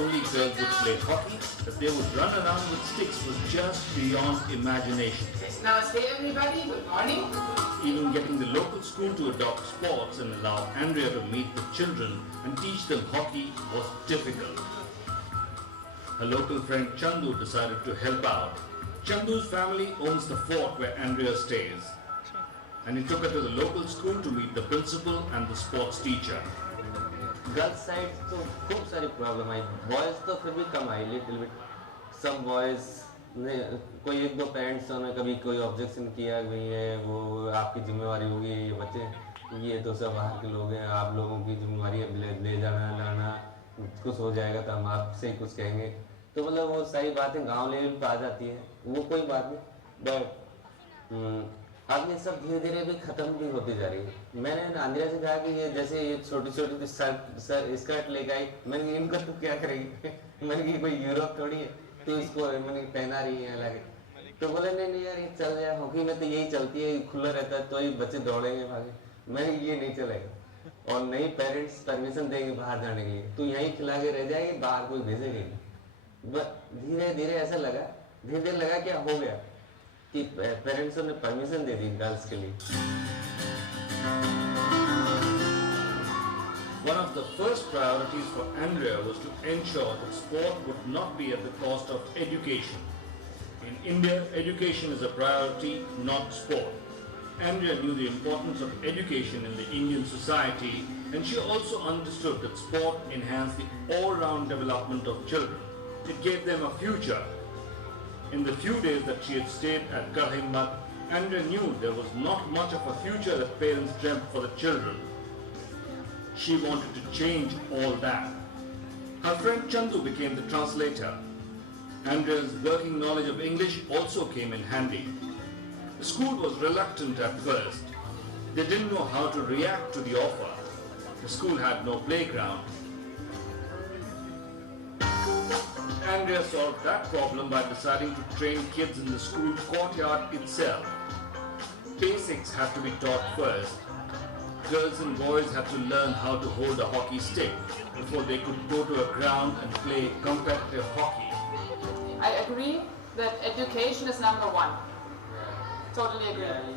only girls would play hockey, that they would run around with sticks was just beyond imagination. Namaste everybody, good morning. Even getting the local school to adopt sports and allow Andrea to meet the children and teach them hockey was difficult. Her local friend Chandu decided to help out. Chandu's family owns the fort where Andrea stays, and he took her to the local school to meet the principal and the sports teacher. Girls side तो खूब सारी problem आई, boys तो फिर भी कम I little bit. सब boys ने कोई एक दो पेरेंट्स ने कभी कोई ऑब्जेक्शन किया कि ये वो आपकी जिम्मेवारी होगी, ये बच्चे ये तो सब बाहर के लोग हैं, आप लोगों की जिम्मेवारी है ले जाना लाना, कुछ हो जाएगा तो हम आपसे ही कुछ कहेंगे. तो मतलब वो सारी बातें गांव लेवल पर आ जाती है, वो कोई बात नहीं. बट अब ये सब धीरे धीरे भी खत्म भी होती जा रही है. मैंने आंद्रिया से कहा कि ये जैसे ये छोटी छोटी स्कर्ट लेकर आई, मैंने इनका तो क्या करेगी. मैंने कि कोई यूरोप थोड़ी है तो इसको मैंने पहना रही है अलग. तो बोले नहीं यार ये चल जाए, हॉकी में तो यही चलती है, खुला रहता है तो ही बच्चे दौड़ेंगे भागे. मैंने ये नहीं चलेगा और नहीं पेरेंट्स परमिशन देंगे बाहर जाने के लिए, तो यहीं खिला के रह जाएगी, बाहर कोई भेजेगी नहीं. धीरे धीरे ऐसा लगा, धीरे धीरे लगा क्या हो गया कि पेरेंट्स ने परमिशन दे दी गर्ल्स के लिए. One of the first priorities for Andrea was to ensure that sport would not be at the cost of education. In India, education is a priority, not sport. Andrea knew the importance of education in the Indian society, and she also understood that sport enhanced the all-round development of children. It gave them a future. In the few days that she had stayed at Garh Himmat, Andrea knew there was not much of a future that parents dreamt for the children. She wanted to change all that. Her friend Chandu became the translator. Andrea's working knowledge of English also came in handy. The school was reluctant at first. They didn't know how to react to the offer. The school had no playground. Andrea solved that problem by deciding to train kids in the school courtyard itself. Basics had to be taught first. Girls and boys had to learn how to hold a hockey stick before they could go to a ground and play competitive hockey. I agree that education is number one. Totally agree.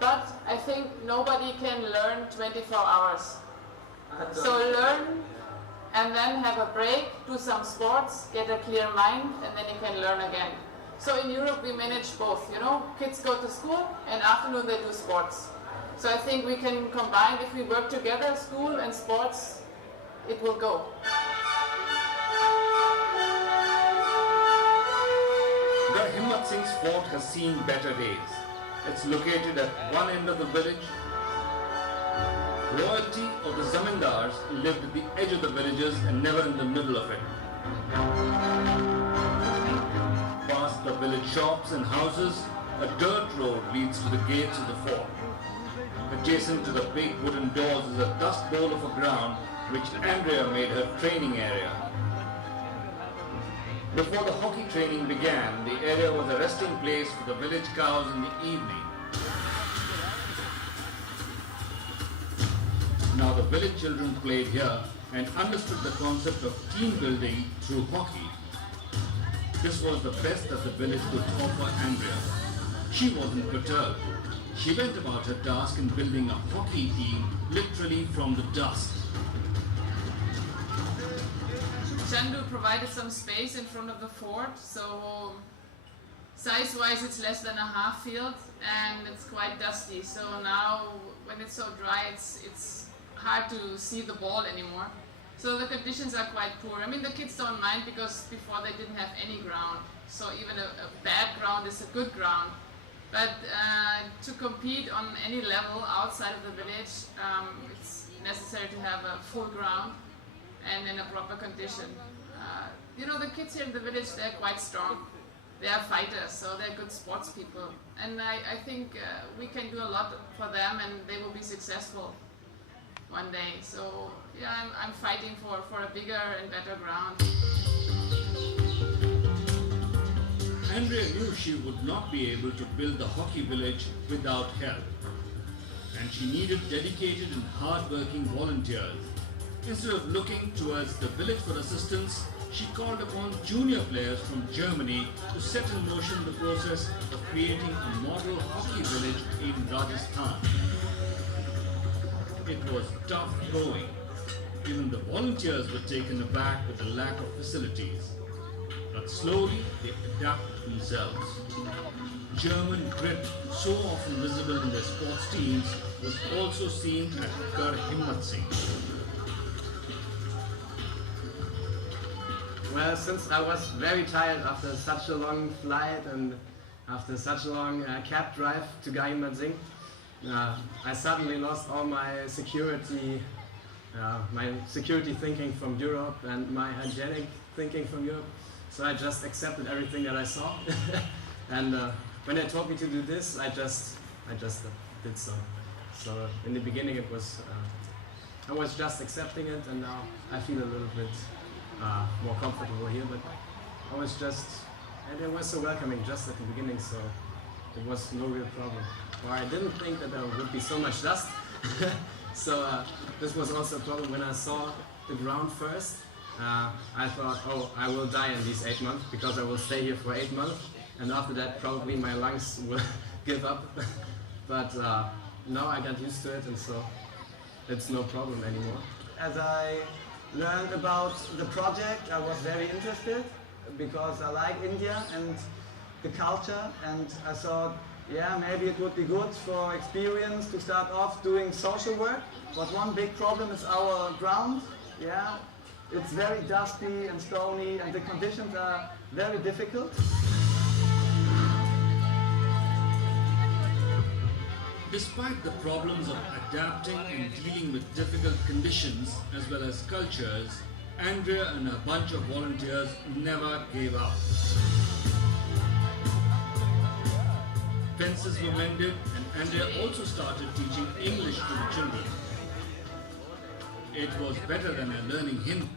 But I think nobody can learn 24 hours. So learn and then have a break, do some sports, get a clear mind, and then you can learn again. So in Europe we manage both, you know, kids go to school and afternoon they do sports. So I think we can combine, if we work together, school and sports, it will go. Garh Himmat Singh's fort has seen better days. It's located at one end of the village. Royalty or the zamindars lived at the edge of the villages and never in the middle of it. Past the village shops and houses, a dirt road leads to the gates of the fort. Adjacent to the big wooden doors is a dust bowl of a ground which Andrea made her training area. Before the hockey training began, the area was a resting place for the village cows in the evening. Now the village children played here and understood the concept of team building through hockey. This was the best that the village could offer Andrea. She wasn't perturbed. She went about her task in building a hockey team literally from the dust. Chandu provided some space in front of the fort, so size-wise it's less than a half field and it's quite dusty. So now when it's so dry, it's hard to see the ball anymore. So the conditions are quite poor. I mean, the kids don't mind because before they didn't have any ground. So even a bad ground is a good ground. But to compete on any level outside of the village, it's necessary to have a full ground and in a proper condition. You know, the kids here in the village, they're quite strong. They are fighters, so they're good sports people. And I think we can do a lot for them and they will be successful one day. So yeah, I'm fighting for a bigger and better ground. Andrea knew she would not be able to build the hockey village without help. And she needed dedicated and hard-working volunteers. Instead of looking towards the village for assistance, she called upon junior players from Germany to set in motion the process of creating a model hockey village in Rajasthan. It was tough going. Even the volunteers were taken aback with the lack of facilities. But slowly they adapted themselves. German grit, so often visible in their sports teams, was also seen at Kar Himmat Singh. Well, since I was very tired after such a long flight and after such a long cab drive to Kar Himmat Singh, I suddenly lost all my security thinking from Europe and my hygienic thinking from Europe. So I just accepted everything that I saw. And when they told me to do this, I just did so. So in the beginning it was, I was just accepting it, and now I feel a little bit more comfortable here, but I was just, and it was so welcoming just at the beginning, so it was no real problem. Or I didn't think that there would be so much dust. So this was also a problem when I saw the ground first. I thought, oh, I will die in these 8 months because I will stay here for 8 months, and after that probably my lungs will give up. But now I got used to it, and so it's no problem anymore. As I learned about the project, I was very interested because I like India and the culture, and I thought, yeah, maybe it would be good for experience to start off doing social work. But one big problem is our ground. Yeah, it's very dusty and stony, and the conditions are very difficult. Despite the problems of adapting and dealing with difficult conditions as well as cultures, Andrea and a bunch of volunteers never gave up. Fences were mended, and Andrea also started teaching English to the children. It was better than learning Hindi.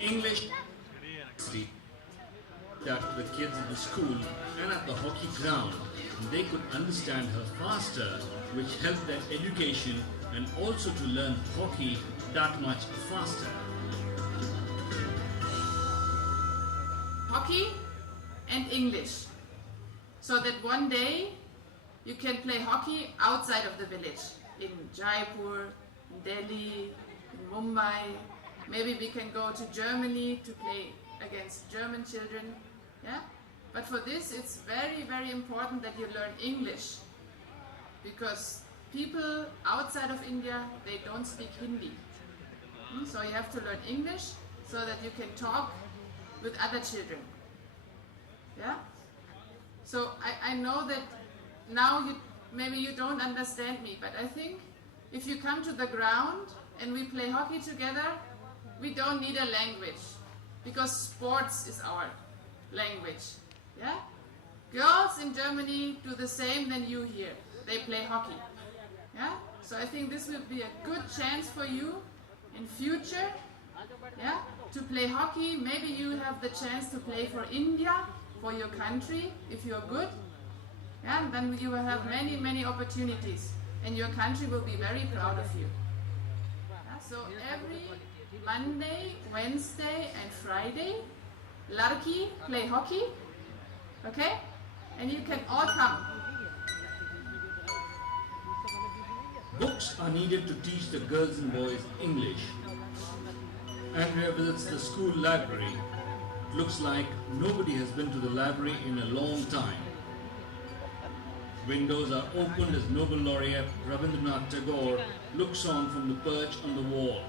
English that the kids at the school and at the hockey ground, they could understand her faster, which helped their education and also to learn hockey that much faster. Hockey and English. So that one day you can play hockey outside of the village. In Jaipur, in Delhi, in Mumbai. Maybe we can go to Germany to play against German children. Yeah? But for this it's very, very important that you learn English. Because people outside of India, they don't speak Hindi. So you have to learn English so that you can talk with other children. Yeah? So I know that now maybe you don't understand me, but I think if you come to the ground and we play hockey together, we don't need a language, because sports is our language. Yeah? Girls in Germany do the same than you here. They play hockey. Yeah? So I think this will be a good chance for you in future, yeah, to play hockey. Maybe you have the chance to play for India, for your country, if you're good. Yeah, and then you will have many, many opportunities, and your country will be very proud of you. Yeah, so every Monday, Wednesday and Friday, Larki play hockey, okay? And you can all come. Books are needed to teach the girls and boys English. Andrea visits the school library. It looks like nobody has been to the library in a long time. Windows are opened as Nobel laureate Rabindranath Tagore looks on from the perch on the wall.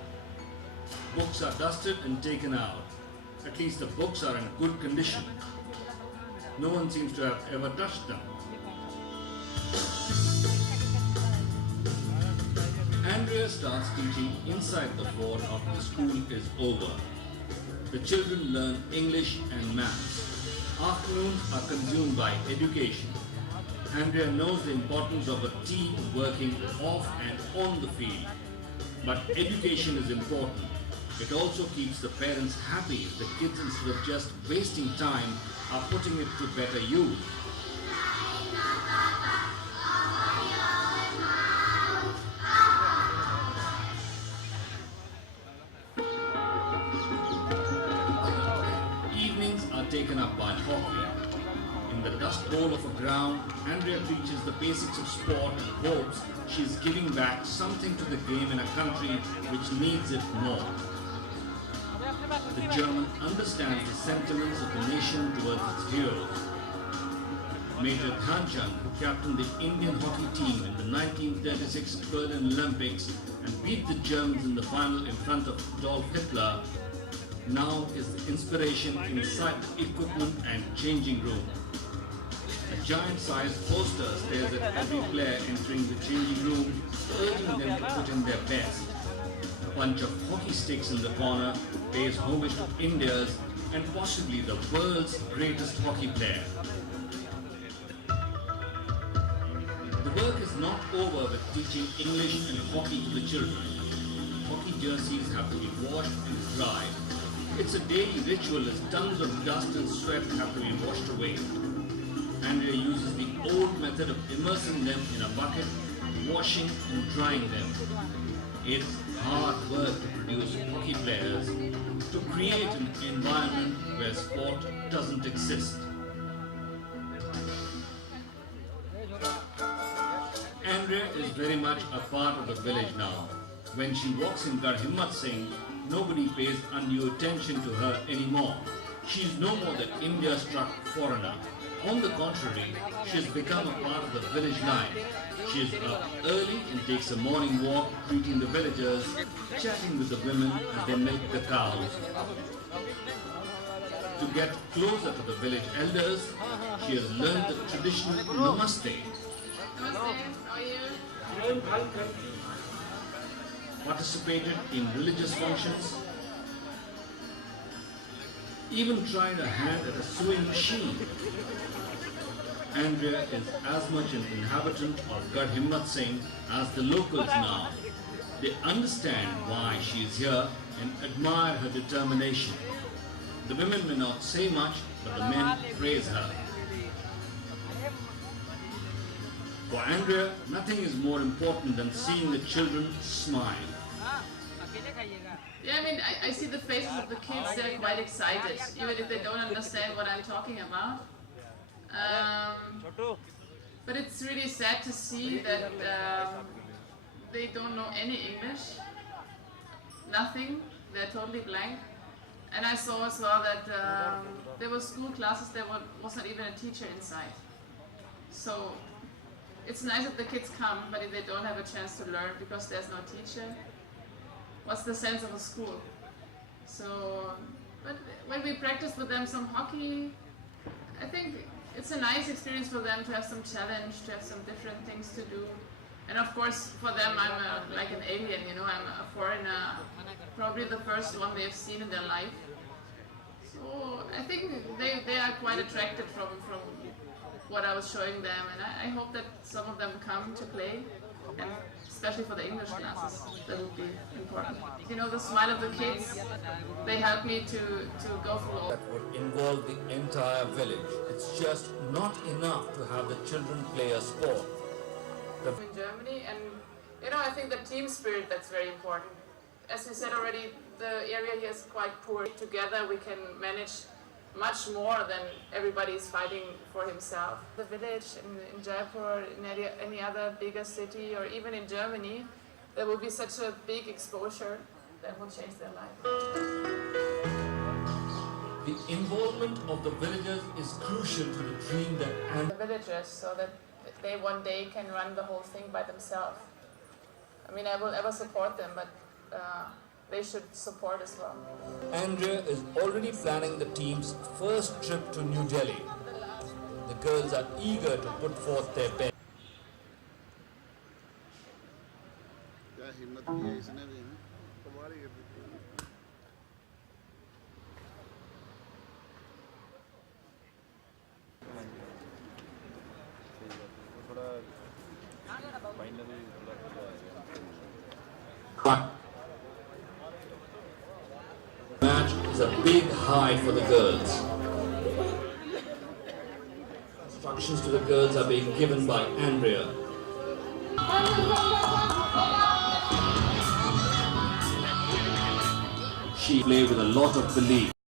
Books are dusted and taken out. At least the books are in good condition. No one seems to have ever touched them. Andrea starts teaching inside the fort after the school is over. The children learn English and maths. Afternoons are consumed by education. Andrea knows the importance of a team working off and on the field. But education is important. It also keeps the parents happy if the kids, instead of just wasting time, are putting it to better use. taken up by hockey. In the dust bowl of a ground, Andrea teaches the basics of sport and hopes she is giving back something to the game in a country which needs it more. The German understands the sentiments of the nation towards its heroes. Major Dhyan Chand, who captained the Indian hockey team in the 1936 Berlin Olympics and beat the Germans in the final in front of Adolf Hitler, now is the inspiration inside the equipment and changing room. A giant-sized poster stares at every player entering the changing room, urging them to put in their best. A bunch of hockey sticks in the corner pays homage to India's and possibly the world's greatest hockey player. The work is not over with teaching English and hockey to the children. Hockey jerseys have to be washed and dried. It's a daily ritual as tons of dust and sweat have to be washed away. Andrea uses the old method of immersing them in a bucket, washing and drying them. It's hard work to produce hockey players, to create an environment where sport doesn't exist. Andrea is very much a part of the village now. When she walks in Garh Himmat Singh, nobody pays undue attention to her anymore. She is no more the India-struck foreigner. On the contrary, she has become a part of the village life. She is up early and takes a morning walk, greeting the villagers, chatting with the women as they milk the cows. To get closer to the village elders, she has learned the traditional Namaste. Namaste, how are you? Participated in religious functions, even tried a hand at a sewing machine. Andrea is as much an inhabitant of Garh Himmat Singh as the locals now. They understand why she is here and admire her determination. The women may not say much, but the men praise her. For Andrea, nothing is more important than seeing the children smile. Yeah, I mean, I see the faces of the kids, they're quite excited, even if they don't understand what I'm talking about. But it's really sad to see that they don't know any English, nothing, they're totally blank. And I saw as well that there were school classes, there wasn't even a teacher inside. So it's nice that the kids come, but if they don't have a chance to learn because there's no teacher, what's the sense of a school? So, but when we practice with them some hockey, I think it's a nice experience for them to have some challenge, to have some different things to do. And of course, for them, I'm like an alien, you know, I'm a foreigner, probably the first one they have seen in their life. So I think they are quite attracted from what I was showing them, and I hope that some of them come to play, and especially for the English classes, that would be important. You know, the smile of the kids, they help me to go through all. That would involve the entire village. It's just not enough to have the children play a sport. In Germany, and you know, I think the team spirit, that's very important. As we said already, the area here is quite poor. Together we can manage much more than everybody is fighting for himself. The village in Jaipur, in any other bigger city, or even in Germany, there will be such a big exposure that will change their life. The involvement of the villagers is crucial to the dream that The villagers, so that they one day can run the whole thing by themselves. I mean, I will ever support them, but they should support as well. Andrea is already planning the team's first trip to New Delhi. The girls are eager to put forth their best. Match is a big high for the girls. Instructions to the girls are being given by Andrea. She plays with a lot of belief.